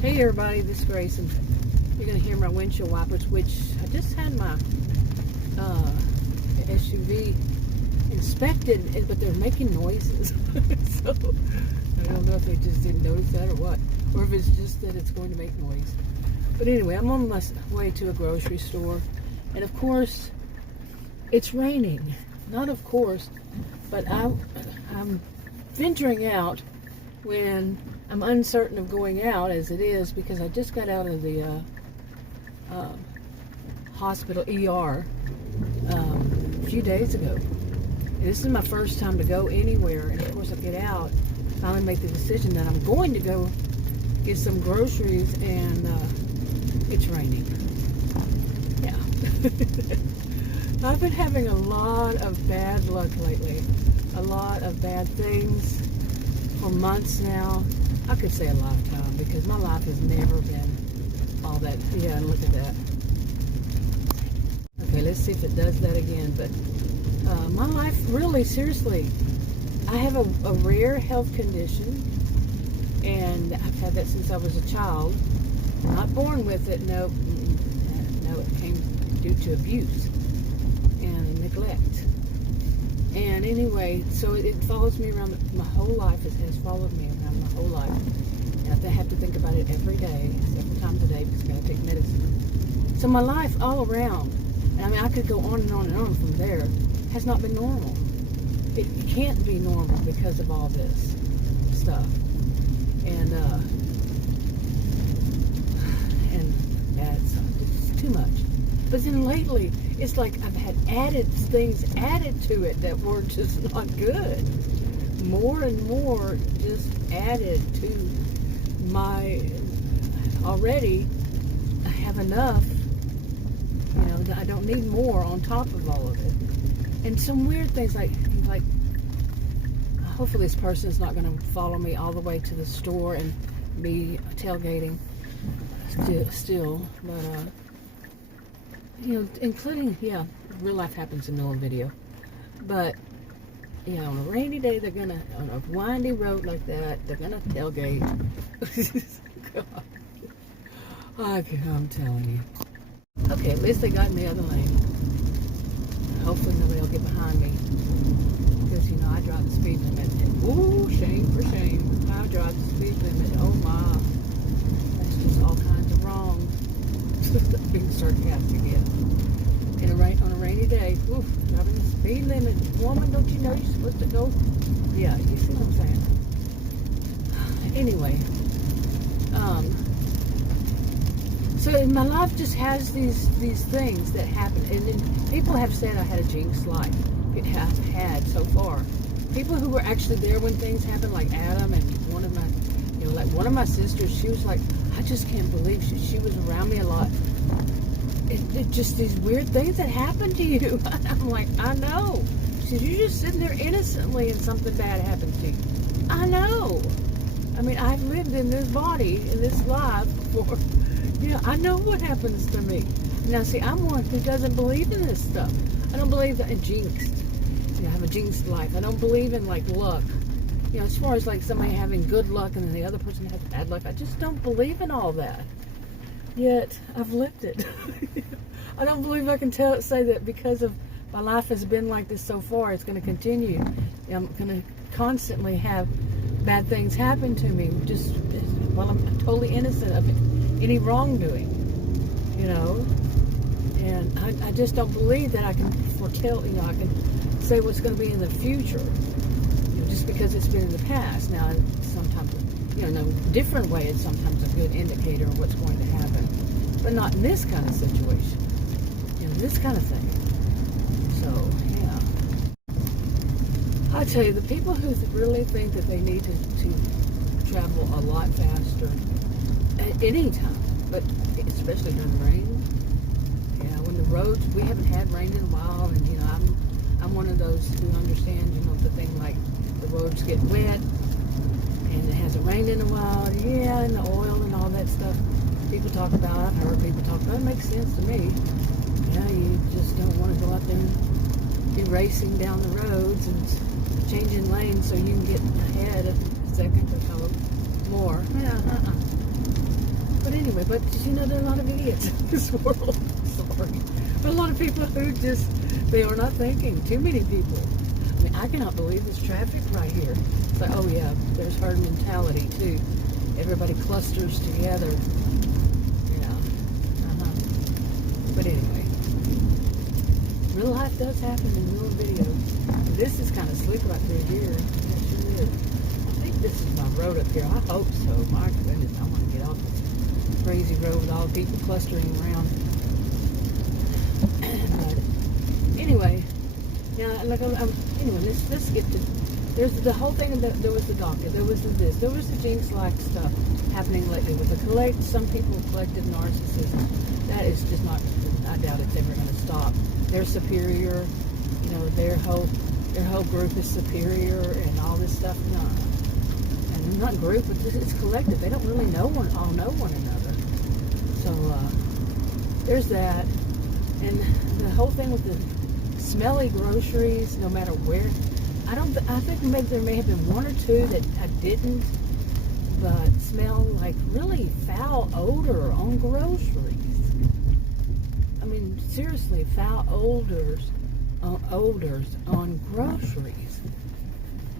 Hey everybody, this is Grace, and you're going to hear my windshield wipers, which I just had my SUV inspected, but they're making noises. So I don't know if they just didn't notice that or what, or if it's just that it's going to make noise. But anyway, I'm on my way to a grocery store, and of course, it's raining. Not of course, but I'm venturing out when I'm uncertain of going out, as it is, because I just got out of the hospital ER a few days ago. And this is my first time to go anywhere, and of course I get out, finally make the decision that I'm going to go get some groceries, and it's raining. Yeah. I've been having a lot of bad luck lately. A lot of bad things for months now. I could say a lifetime, because my life has never been all that. Yeah, and look at that. Okay, let's see if it does that again. But my life, really, seriously, I have a rare health condition, and I've had that since I was a child. Not born with it, no, it came due to abuse and neglect. And anyway, so it follows me around my whole life. It has followed me around my whole life. And I have to think about it every day, several times a day, because I've got to take medicine. So my life all around, and I mean, I could go on and on and on from there, has not been normal. It can't be normal because of all this stuff. And that's just too much. But then lately, it's like I've had things added to it that were just not good. More and more just added to my, already I have enough, that I don't need more on top of all of it. And some weird things like hopefully this person is not going to follow me all the way to the store and be tailgating still, but including, real life happens in no video. But, on a rainy day, they're going to, on a windy road like that, they're going to tailgate. God. I'm telling you. Okay, at least they got in the other lane. Hopefully nobody will get behind me. Because, I drive the speed limit. And, ooh, shame for shame. I drive the speed limit. Oh, my. That's just all kinds of wrong. Being sarcastic again. On a rainy day, oof, driving the speed limit. Woman, don't you know you're supposed to go? Yeah, you see what I'm saying? Anyway, so my life just has these things that happen, and then people have said I had a jinxed life. It has had so far. People who were actually there when things happened, like Adam, and one of my sisters, she was like, I just can't believe she was around me a lot. It just these weird things that happen to you. I'm like, I know. She says, you're just sitting there innocently and something bad happens to you. I know. I mean, I've lived in this body, in this life before. I know what happens to me. Now, see, I'm one who doesn't believe in this stuff. I don't believe that I'm jinxed. I have a jinxed life. I don't believe in, luck. As far as, somebody having good luck and then the other person has bad luck, I just don't believe in all that. Yet, I've lived it. I don't believe I can say that because of my life has been like this so far, it's going to continue. I'm going to constantly have bad things happen to me, just while I'm totally innocent of any wrongdoing, And I just don't believe that I can foretell, I can say what's going to be in the future, just because it's been in the past. Now, sometimes, in a different way, it's sometimes a good indicator of what's going to happen, but not in this kind of situation, this kind of thing. So, I tell you, the people who really think that they need to travel a lot faster at any time, but especially during the rain, when the roads, we haven't had rain in a while, and I'm one of those who understand, the thing like the roads get wet and it hasn't rained in a while, and the oil and all that stuff people talk about. I've heard people talk about it. It makes sense to me. You just don't want to go out there and be racing down the roads and changing lanes so you can get ahead a second or so more. but did you know there are a lot of idiots in this world? Sorry. But a lot of people who just, they are not thinking. Too many people. I mean, I cannot believe this traffic right here. It's like, oh yeah, there's herd mentality too. Everybody clusters together. Yeah. But anyway, real life does happen in real videos. This is kind of slick right through here. It sure is. I think this is my road up here. I hope so. My goodness, I want to get off this crazy road with all the people clustering around. But anyway, yeah. Like anyway, let's get to. There's the whole thing. There was the doctor. There was this. There was the jinx-like stuff happening lately with the some people collective narcissism. That is just not. I doubt it's ever going to stop. They're superior. You know, their whole group is superior and all this stuff. No, and not group, but it's collective. They don't really all know one another. So there's that, and the whole thing with the smelly groceries. No matter where, I think maybe there may have been one or two that I didn't, but smell like really foul odor on groceries. I mean, seriously, foul odors on groceries.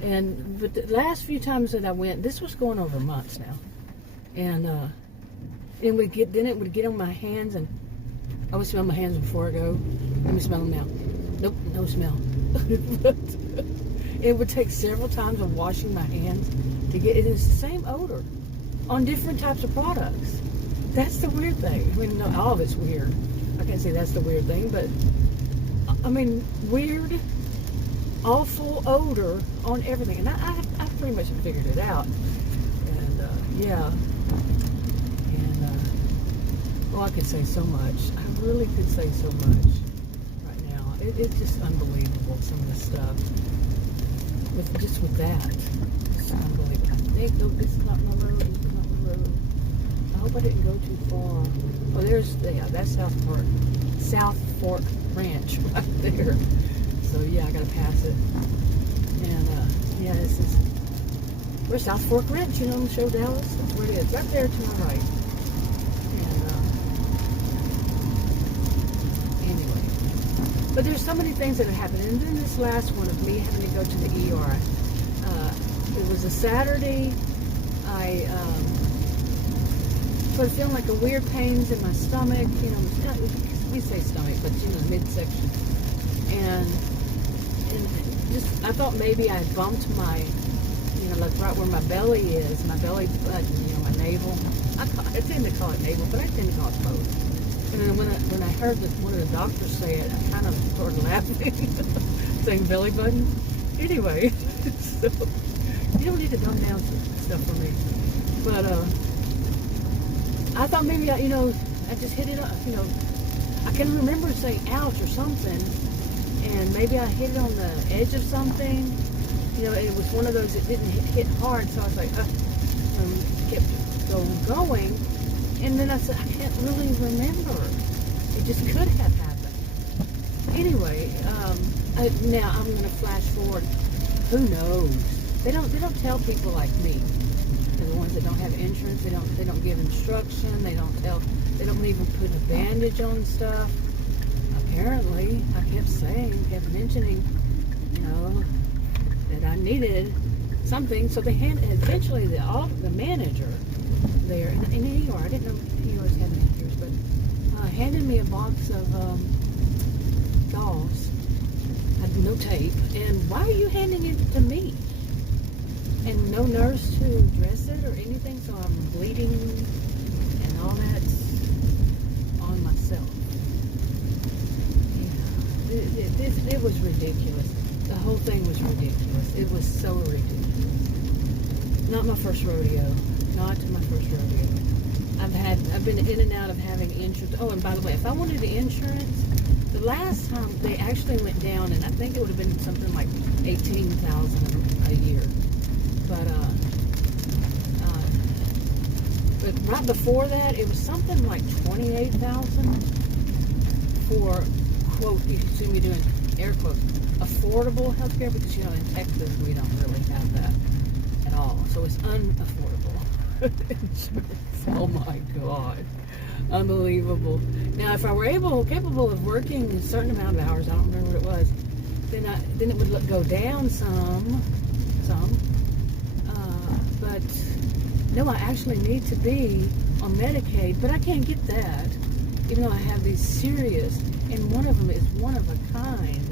But the last few times that I went, this was going over months now, and it would get on my hands, and I would smell my hands before I go. Let me smell them now. Nope, no smell. But it would take several times of washing my hands to get it. It's the same odor on different types of products. That's the weird thing. I mean, no, all of it's weird. I can't say that's the weird thing, but I mean, weird, awful odor on everything. And I pretty much figured it out. And yeah. And I could say so much. I really could say so much right now. It's just unbelievable, some of the stuff. With that. It's unbelievable. I think, no, this is not my road. This is not my road. I hope I didn't go too far. Oh, that's South Fork Ranch right there. So yeah, I gotta pass it. And yeah, this is where's South Fork Ranch, you know, in Show Dallas? That's where it is. Right there to my right. And anyway. But there's so many things that have happened. And then this last one of me having to go to the ER. It was a Saturday. I started feeling like a weird pains in my stomach, you know, we say stomach, but you know, midsection. And just, I thought maybe I bumped my, you know, like right where my belly is, my belly button, you know, my navel. I tend to call it navel, but I tend to call it both. And then when I heard one of the doctors say it, I kind of started laughing, saying belly button. Anyway, so you don't need to dumb down stuff for me. But I thought maybe I just hit it up, you know. I can remember saying ouch or something, and maybe I hit it on the edge of something. You know, it was one of those that didn't hit hard, so I was like, kept going, and then I said, I can't really remember. It just could have happened. Anyway, now I'm going to flash forward. Who knows? They don't tell people like me. They're the ones that don't have insurance. They don't give instruction. They don't even put a bandage on stuff. Apparently, I kept mentioning, you know, that I needed something. So eventually the manager there in the ER, I didn't know he always had managers, but handed me a box of gauze. Had no tape. And why are you handing it to me? And no nurse to dress it or anything, so I'm bleeding and all that's on myself. Yeah, it was ridiculous. The whole thing was ridiculous. It was so ridiculous. Not my first rodeo. Not my first rodeo. I've been in and out of having insurance. Oh, and by the way, if I wanted the insurance, the last time they actually went down, and I think it would have been something like $18,000 a year. But right before that, it was something like $28,000 for, quote, you assume you're doing air quotes, affordable health care, because, you know, in Texas, we don't really have that at all. So it's unaffordable insurance. Oh my. my God. Unbelievable. Now, if I were capable of working a certain amount of hours, I don't remember what it was, then it would go down some. But no, I actually need to be on Medicaid, but I can't get that, even though I have these serious, and one of them is one of a kind.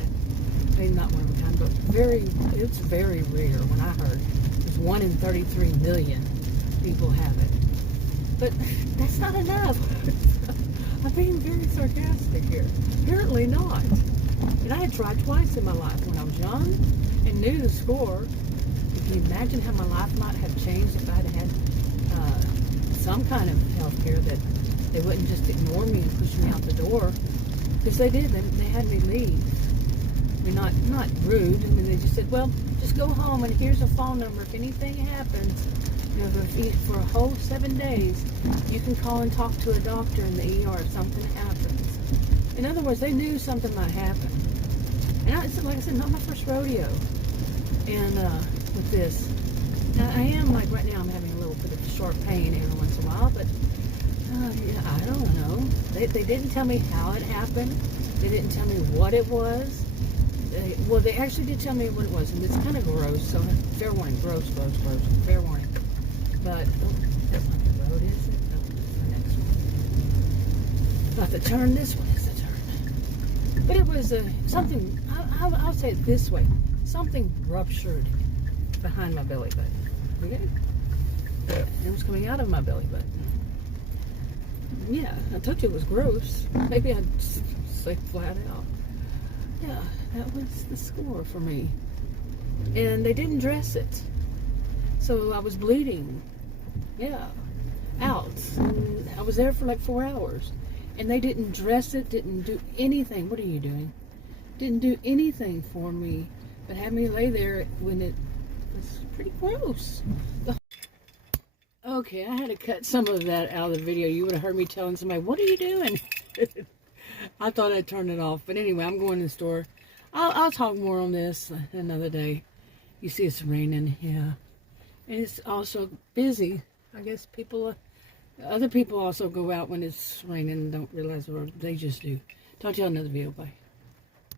Maybe not one of a kind, but it's very rare. When I heard, it's 1 in 33 million people have it. But that's not enough. I'm being very sarcastic here. Apparently not. And I had tried twice in my life. When I was young and knew the score, can you imagine how my life might have changed if I had had some kind of health care that they wouldn't just ignore me and push me out the door? Because they did. They had me leave. I mean, not rude. And then they just said, well, just go home and here's a phone number. If anything happens, you know, for a whole 7 days, you can call and talk to a doctor in the ER if something happens. In other words, they knew something might happen. And it's like I said, not my first rodeo. And with this, now I am, like right now, I'm having a little bit of sharp pain every once in a while, but yeah, I don't know. They didn't tell me how it happened. They didn't tell me what it was. Well, they actually did tell me what it was, and it's kind of gross, so fair warning. Gross, fair warning. But, oh, that's not the road, is it? No, that's the next one. Not the turn, this one is the turn. But it was something, I'll say it this way, something ruptured behind my belly button. Okay? It was coming out of my belly button. Yeah, I told you it was gross. Maybe I'd say flat out. Yeah, that was the score for me. And they didn't dress it. So I was bleeding. Yeah, out. And I was there for like 4 hours. And they didn't dress it, didn't do anything. What are you doing? Didn't do anything for me, but had me lay there when it was pretty gross. Okay, I had to cut some of that out of the video. You would have heard me telling somebody, what are you doing? I thought I'd turn it off. But anyway, I'm going to the store. I'll talk more on this another day. You see it's raining, yeah. And it's also busy. I guess other people also go out when it's raining and don't realize, or they just do. Talk to y'all in another video. Bye.